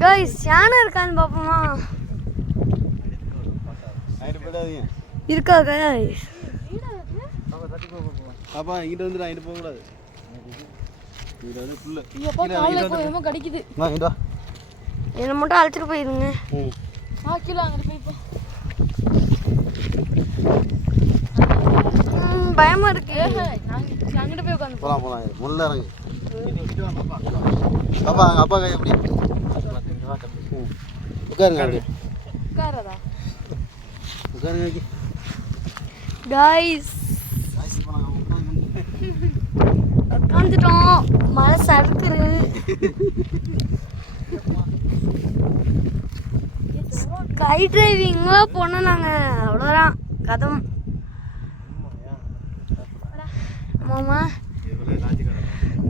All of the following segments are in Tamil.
गाइस யானை இருக்கான்னு பாப்போமா இருக்கா गाइस பாப்பா இங்க வந்து நான் இங்க போக கூடாது இங்க வந்து புல்ல ஐயப்பா கால்ல கோயமா கடிக்குது வா இங்க வா என்ன மட்டும் அழைச்சிட்டு போயிருங்க கீழ அங்க போய் போ பயமா இருக்கு நான் அங்க போய் உட்கார்ந்து போலாம் முள்ள இறங்கு பாப்பா அப்பா கை எப்படி உட்காருங்க அப்படியே உட்காரடா உட்காருங்க गाइस உட்காந்துட்டோம் மழை சறுக்குது ஸ்கை டிரைவிங்லாம் போனோம் நாங்கள் அவ்வளோதான் கதம் ஆமாம்மா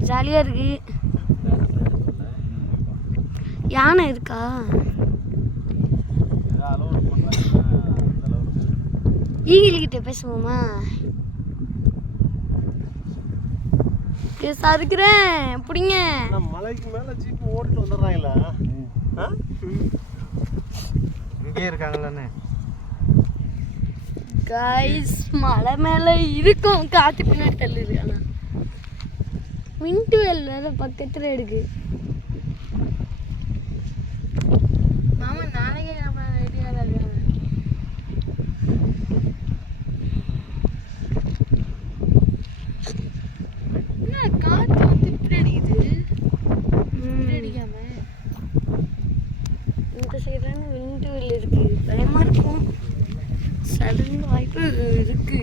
ஜாலியாக இருக்கு யானை இருக்கா ஈகிள்கிட்ட பேசுவோமா சறுக்குறேன் பிடிங்க மலைக்கு மேல ஜீப் ஓட்டிட்டு வந்துடுறாங்களா இங்கே இருக்காங்களாண்ணே गाइस மலை மேலே இருக்கும் காற்று பின்னாடி தள்ளுது ஆனால் மின்ட்டு வேல் வேற பக்கத்தில் இருக்கு மாமா நாளைக்கே நம்ம ரெடியாக தான் என்ன காற்று வந்து இப்படி அடிக்குது இப்படி அடிக்காம இந்த சைடு மின்ட்டு வேல் இருக்கு பயமாக இருக்கும் சடங்கு வாய்ப்பு இருக்கு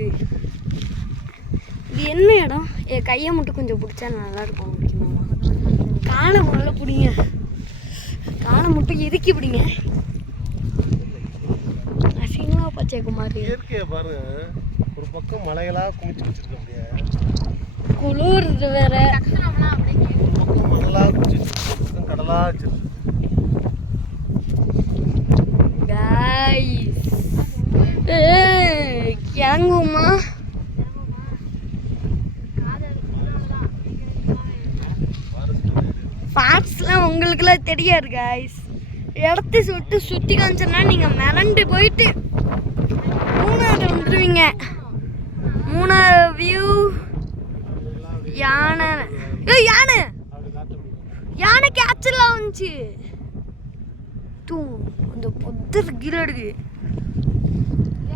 இது என்ன இடம் என் கையை மட்டும் கொஞ்சம் பிடிச்சா நல்லா இருக்கும் முக்கியமாக காலை முதல்ல பிடிங்க காலை மட்டும் இறுக்கி பிடிங்க அசிங்கமா பச்சை குமாரி இயற்கையை பாருங்க ஒரு பக்கம் மலைகளா குமிச்சு வச்சிருக்க முடியாது குளிர் வேற ஒரு பக்கம் மணலா குமிச்சு வச்சிருக்க கடலா வச்சிருக்கு गाइस இறங்குவோமா ஃபாக்ஸ்லாம் உங்களுக்குலாம் தெரியாது गाइस இடத்த சுற்றி காமிச்சோன்னா நீங்கள் மிரண்டு போயிட்டு மூணாவது வந்துடுவீங்க மூணாவது வியூ யானை யானை யானை கேட்சலாம் வந்துச்சு தூ அந்த பொத்தர் கீழே எடுக்கு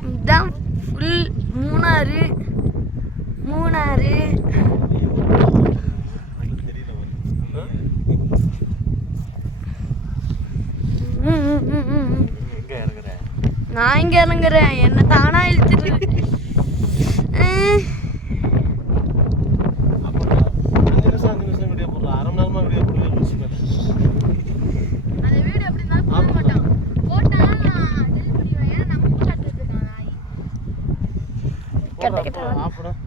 இதுதான் ஃபுல் மூணாறு நான் இங்க இறங்குறேன் என்ன தானா இழுத்துட்டு கட்ட